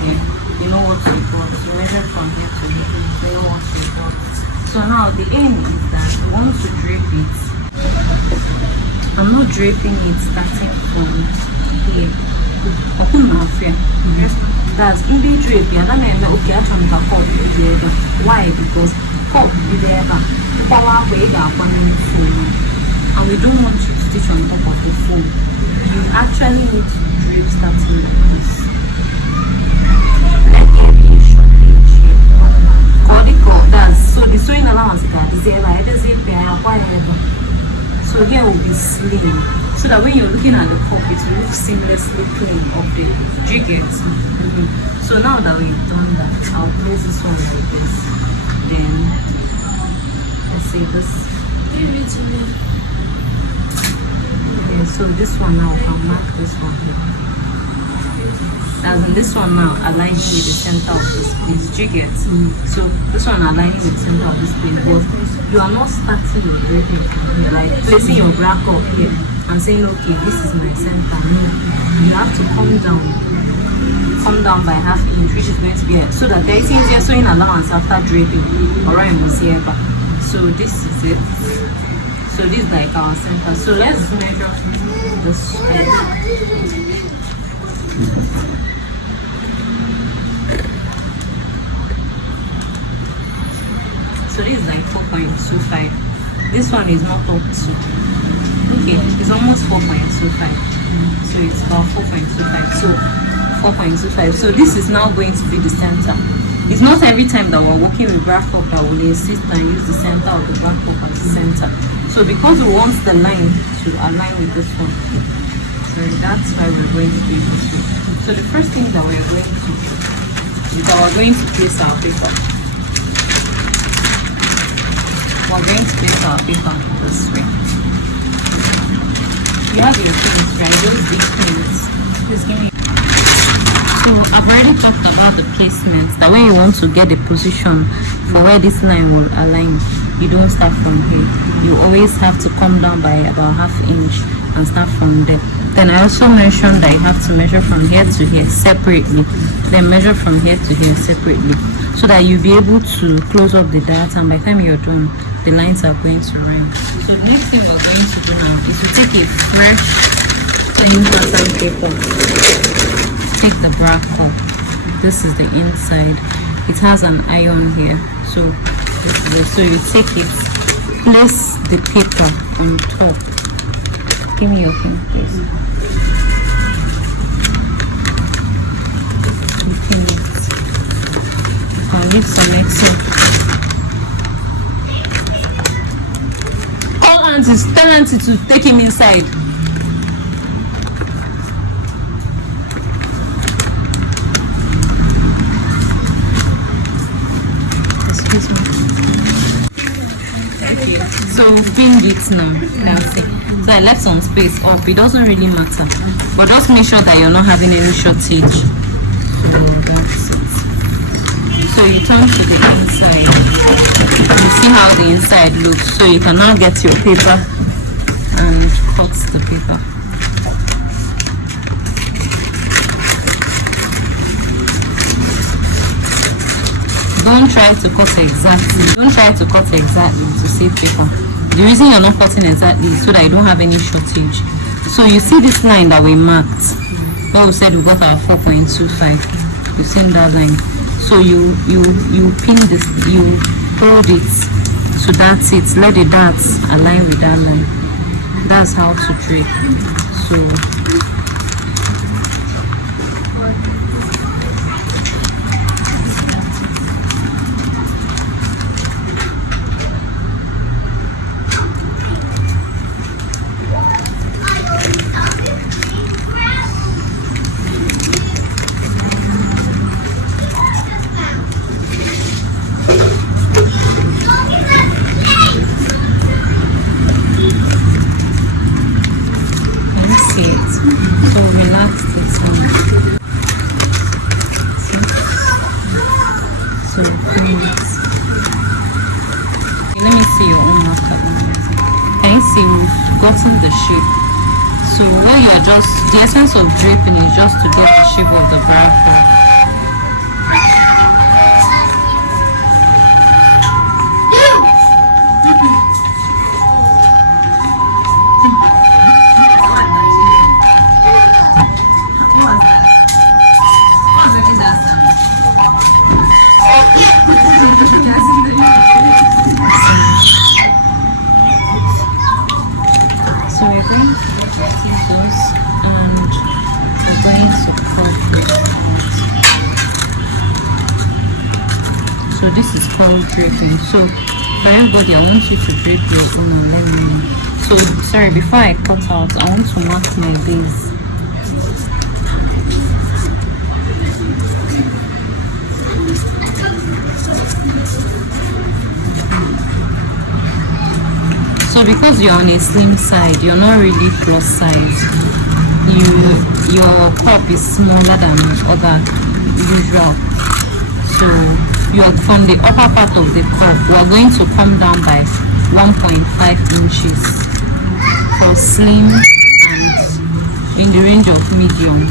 here, you know what you got. You measure from here to here, you know what you got. So now the aim is that we want to drape it. I'm not draping it starting from here. Open my fear. That's in the drape. Yeah, then I'm okay. I turn the cup together. Why? Because cup is there. Power way that one foam, and we don't want you to stitch on top of the foam. You actually need to drape starting like this. Like aviation edge here. That's so the sewing allowance is there. So here will be slim, so that when you're looking at the cup, it will look seamlessly clean up there. Do you get? So now that we've done that, I'll place this one like this. Then let's say this. Okay, so this one now, I'll mark this one here. As in this one now aligning with the center of this piece. Do you get? So this one aligning with the center of this piece, but you are not starting with draping from here, like placing your bra up here and saying, okay, this is my center. No, you have to come down by half inch, which is going to be it, so that there is easier sewing allowance after draping. Alright, so this is it. So this is like our center. So let's measure this side. So this is like 4.25. This one is not up to. Okay, it's almost 4.25. So it's about 4.25. So 4.25. So this is now going to be the center. It's not every time that we're working with bra cup that we'll insist and use the center of the bra cup as the center. So because we want the line to align with this one, so that's why we're going to do this one. So the first thing that we're going to do is that we're going to place our paper. We're going to place our paper this way. You have your pins, right? Those big pins. Just give me. So I've already talked about the placements, that when you want to get the position for where this line will align, you don't start from here. You always have to come down by about half inch and start from there. Then I also mentioned that you have to measure from here to here separately, then measure from here to here separately, so that you'll be able to close up the dart, and by the time you're done, the lines are going to rhyme. So the next thing we're going to do now is to take a fresh plain pattern paper. Take the bra cup. This is the inside. It has an iron here. So this is it. So you take it, place the paper on top. Give me your pin, please. You pin it. You can leave some extra. Call auntie, tell auntie to take him inside. Excuse me. So we've pinned it now. That's it. So I left some space up. It doesn't really matter, but just make sure that you're not having any shortage. So that's it. So you turn to the inside. You see how the inside looks. So you can now get your paper and cut the paper. Don't try to cut exactly. Don't try to cut exactly to save paper. The reason you're not cutting exactly is so that you don't have any shortage. So you see this line that we marked, where we said we got our 4.25. You've seen that line. So you pin this, you hold it. So that's it. Let the darts align with that line. That's how to drape. So gotten the shape. So where you're just, the essence of draping is just to get the shape of the bra. So this is called draping. So for everybody, I want you to drape your own and let me know. So sorry, before I cut out, I want to mark my base. So because you're on a slim side, you're not really plus size. Your cup is smaller than other usual. So you're from the upper part of the cup, we're going to come down by 1.5 inches for slim and in the range of medium.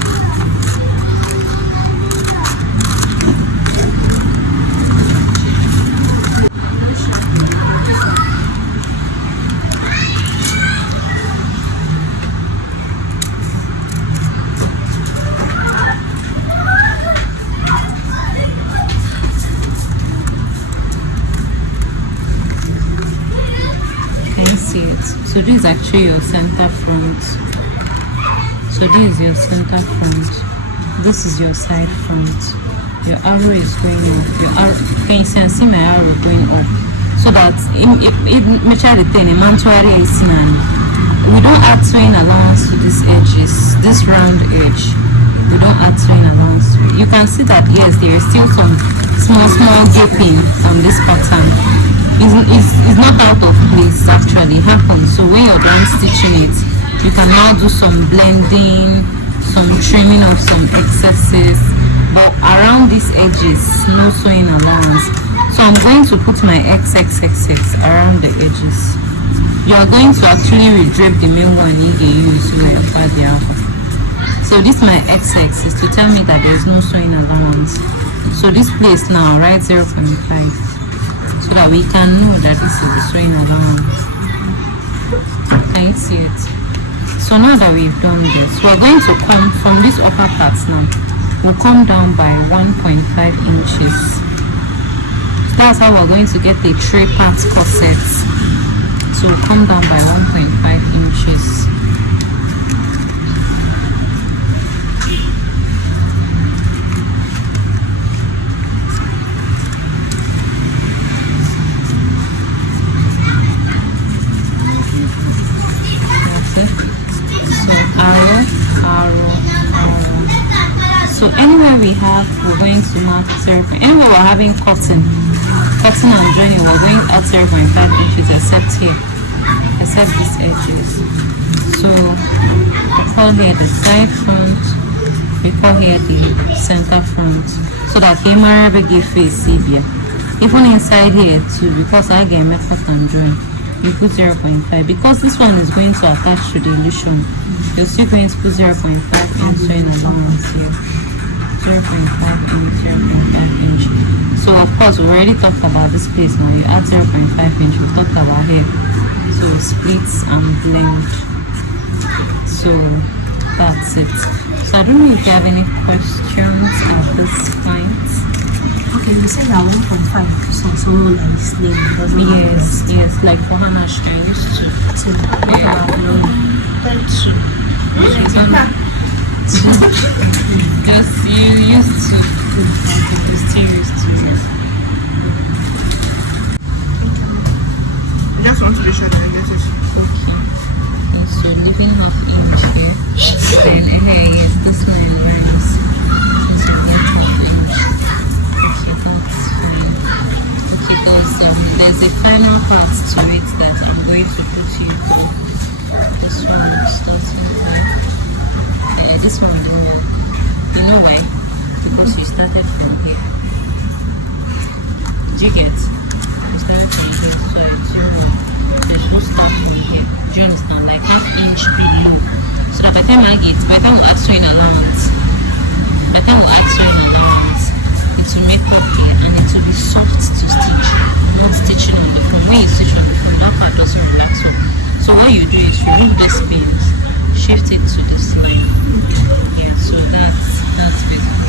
See it. So this is actually your center front. So this is your center front. This is your side front. Your arrow is going up. Your arrow, can you see my arrow going up? So that it we don't add sewing allowance to these edges, this round edge. We don't add sewing allowance to it. You can see that yes, there is still some small gaping on this pattern. It's not out of place, actually. It happens. So when you're done stitching it, you can now do some blending, some trimming of some excesses, but around these edges, no sewing allowance. So I'm going to put my XXXX around the edges. You are going to actually redrape the main one you use when you apply the alpha. So this my XX is to tell me that there's no sewing allowance. So this place now, right, 0.5. So that we can know that this is the sewing allowance. Can you see it? So now that we've done this, we're going to come from this upper part now. We'll come down by 1.5 inches. So that's how we're going to get the 3-part corset. So we'll come down by 1.5 inches. So anywhere we have, we're going to mark 0. Anywhere we're having cutting and joining, we're going out 0.5 inches except here, except these edges. So we call here the side front, we call here the center front, so that camera will give face here. Even inside here too, because I get my cut and join, you put 0.5 because this one is going to attach to the illusion. You're still going to put 0.5 in sewing allowance here. 0.5 inch, 0.5 inch. So of course we already talked about this place now. You add 0.5 inch, we talked about here. So it splits and blend. So that's it. So I don't know if you have any questions at this point. Okay, you said that 1.5 is also like slim. Yes, like for Hannah she used to. So what about no? Just you used to. You still used to. I just want to be sure that I get it. Okay. And so leaving half inch here. And here is this one is 1.5 inch. Okay, that's fine. Okay, there's a final part to it that I'm going to put here. This one is starting here. Yeah, this one don't work. You know why? Because you started from here. Do you get? You started from here, so it's your there's no start from here. Do you understand? Like half inch below. So that by the time I get, by the time we add sewing allowance, it will make up here and it will be soft to stitch. Not stitching on the front. When you stitch on the front, that part doesn't relax up. So what you do is remove this pins, shift it to this line. Yeah, so that's basically